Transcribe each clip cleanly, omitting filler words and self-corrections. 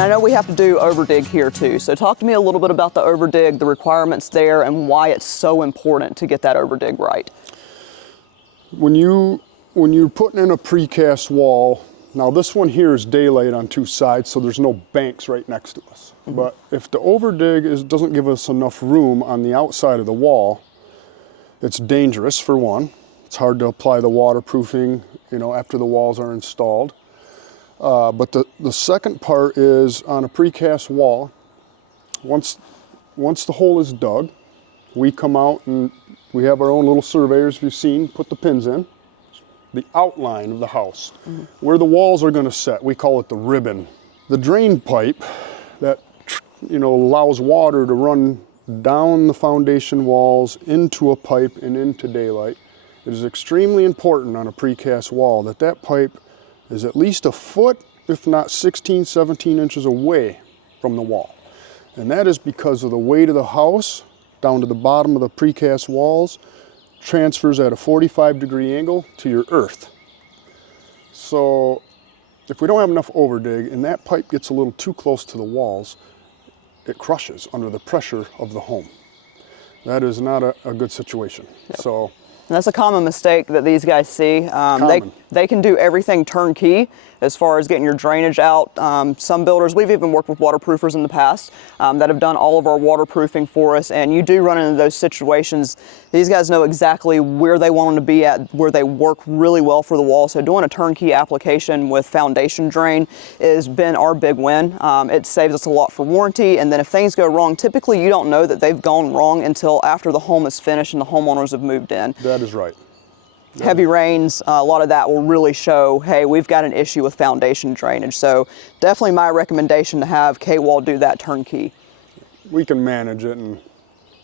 I know we have to do overdig here too, so talk to me a little bit about the overdig, the requirements there, and why it's so important to get that overdig right. When you're putting in a precast wall, now this one here is daylight on two sides, so there's no banks right next to us. But if the overdig doesn't give us enough room on the outside of the wall, it's dangerous for one. It's hard to apply the waterproofing, after the walls are installed. But the second part is on a precast wall, once the hole is dug, we come out and we have our own little surveyors, if you've seen, put the pins in. The outline of the house, where the walls are going to set, we call it the ribbon. The drain pipe that allows water to run down the foundation walls into a pipe and into daylight. It is extremely important on a precast wall that pipe is at least a foot, if not 16, 17 inches away from the wall. And that is because of the weight of the house down to the bottom of the precast walls transfers at a 45-degree angle to your earth. So if we don't have enough overdig and that pipe gets a little too close to the walls, it crushes under the pressure of the home. That is not a good situation. Yep. So. And that's a common mistake that these guys see. They can do everything turnkey as far as getting your drainage out. Some builders, we've even worked with waterproofers in the past that have done all of our waterproofing for us, and you do run into those situations. These guys know exactly where they want them to be at, where they work really well for the wall. So doing a turnkey application with foundation drain has been our big win. It saves us a lot for warranty, and then if things go wrong, typically you don't know that they've gone wrong until after the home is finished and the homeowners have moved in. That is right. Heavy rains, a lot of that will really show, hey, we've got an issue with foundation drainage. So definitely my recommendation to have K-Wall do that turnkey. We can manage it, and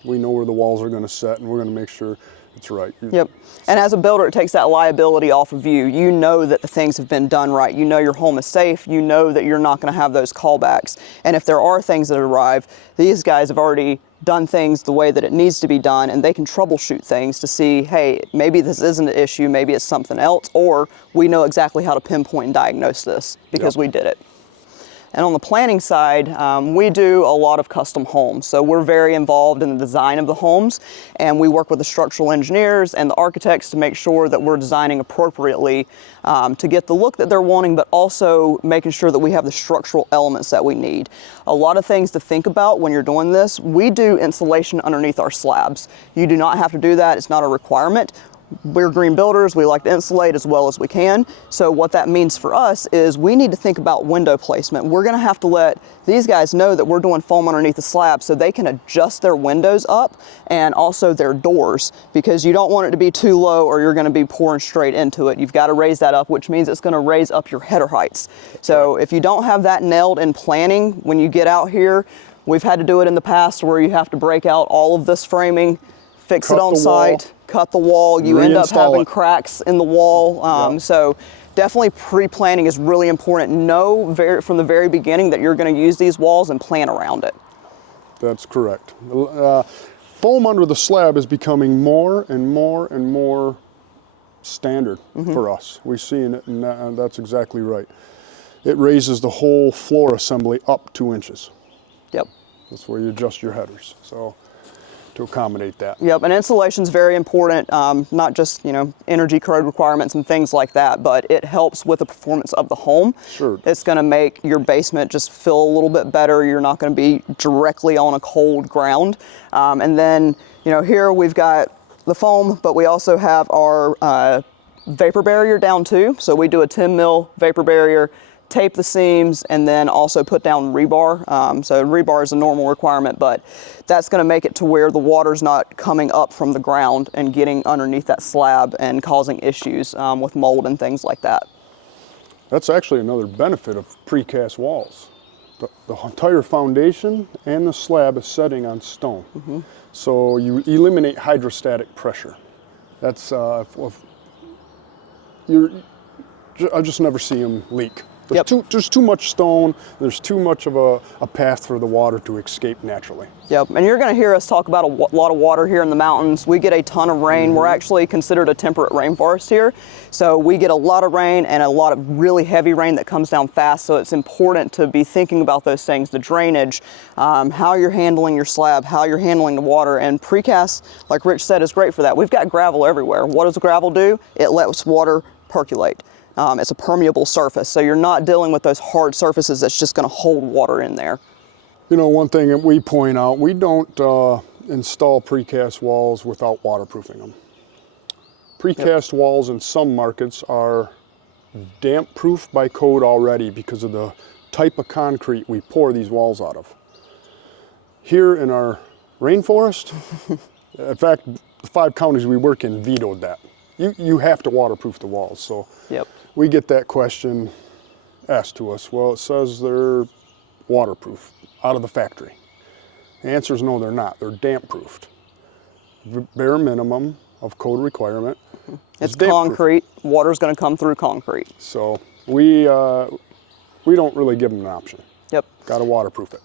we know where the walls are going to set, and we're going to make sure it's right. Yep. And as a builder, it takes that liability off of you. You know that the things have been done right. You know your home is safe. You know that you're not going to have those callbacks. And if there are things that arrive, these guys have already done things the way that it needs to be done, and they can troubleshoot things to see, hey, maybe this isn't an issue, maybe it's something else, or we know exactly how to pinpoint and diagnose this because we did it. And on the planning side, we do a lot of custom homes. So we're very involved in the design of the homes, and we work with the structural engineers and the architects to make sure that we're designing appropriately to get the look that they're wanting, but also making sure that we have the structural elements that we need. A lot of things to think about when you're doing this. We do insulation underneath our slabs. You do not have to do that. It's not a requirement. We're green builders, we like to insulate as well as we can. So what that means for us is we need to think about window placement. We're gonna have to let these guys know that we're doing foam underneath the slab so they can adjust their windows up and also their doors, because you don't want it to be too low or you're gonna be pouring straight into it. You've got to raise that up, which means it's gonna raise up your header heights. So if you don't have that nailed in planning, when you get out here, we've had to do it in the past where you have to break out all of this framing, fix it on site, cut the wall, you end up having cracks in the wall. So definitely pre-planning is really important. Know from the very beginning that you're going to use these walls and plan around it. That's correct. Foam under the slab is becoming more and more and more standard for us. We're seeing it, and that's exactly right. It raises the whole floor assembly up 2 inches. Yep. That's where you adjust your headers. So to accommodate that. Yep, and insulation is very important, not just energy code requirements and things like that, but it helps with the performance of the home. Sure. It's going to make your basement just feel a little bit better. You're not going to be directly on a cold ground. And then here we've got the foam, but we also have our vapor barrier down too. So we do a 10 mil vapor barrier, tape the seams, and then also put down rebar. So rebar is a normal requirement, but that's going to make it to where the water's not coming up from the ground and getting underneath that slab and causing issues with mold and things like that. That's actually another benefit of precast walls. The entire foundation and the slab is setting on stone. So you eliminate hydrostatic pressure. That's, I just never see them leak. There's too much stone, there's too much of a path for the water to escape naturally. Yep, and you're going to hear us talk about a lot of water here in the mountains. We get a ton of rain. We're actually considered a temperate rainforest here. So we get a lot of rain and a lot of really heavy rain that comes down fast. So it's important to be thinking about those things, the drainage, how you're handling your slab, how you're handling the water. And precast, like Rich said, is great for that. We've got gravel everywhere. What does gravel do? It lets water percolate. It's a permeable surface, so you're not dealing with those hard surfaces that's just going to hold water in there. You know, one thing that we point out, we don't install precast walls without waterproofing them. Precast walls in some markets are damp proof by code already because of the type of concrete we pour these walls out of. Here in our rainforest, in fact, the 5 counties we work in vetoed that. You have to waterproof the walls, so we get that question asked to us. Well, it says they're waterproof out of the factory. The answer is no, they're not. They're damp proofed. Bare minimum of code requirement. It's concrete. Water's going to come through concrete. So we don't really give them an option. Got to waterproof it.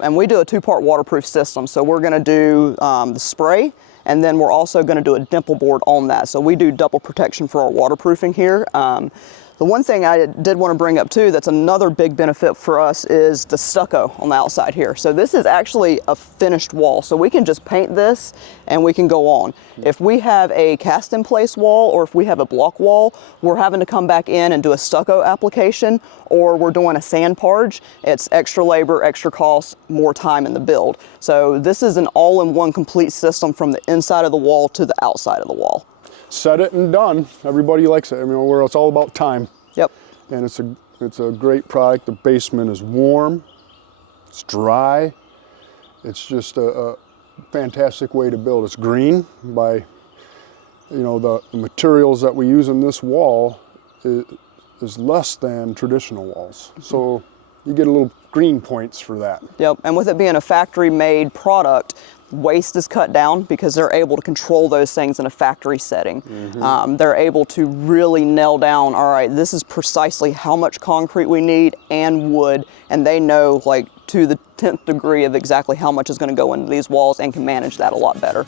And we do a 2-part waterproof system. So we're going to do the spray, and then we're also going to do a dimple board on that. So we do double protection for our waterproofing here. The one thing I did want to bring up too, that's another big benefit for us, is the stucco on the outside here. So this is actually a finished wall. So we can just paint this and we can go on. If we have a cast in place wall or if we have a block wall, we're having to come back in and do a stucco application, or we're doing a sand parge. It's extra labor, extra cost, more time in the build. So this is an all-in-one complete system from the inside of the wall to the outside of the wall. Said it and done. Everybody likes it. I mean, it's all about time. And it's a great product. The basement is warm, it's dry. It's just a fantastic way to build. It's green by, the materials that we use in this wall is less than traditional walls. So you get a little green points for that. And with it being a factory-made product, waste is cut down because they're able to control those things in a factory setting. They're able to really nail down, all right, this is precisely how much concrete we need and wood, and they know like to the 10th degree of exactly how much is going to go into these walls and can manage that a lot better.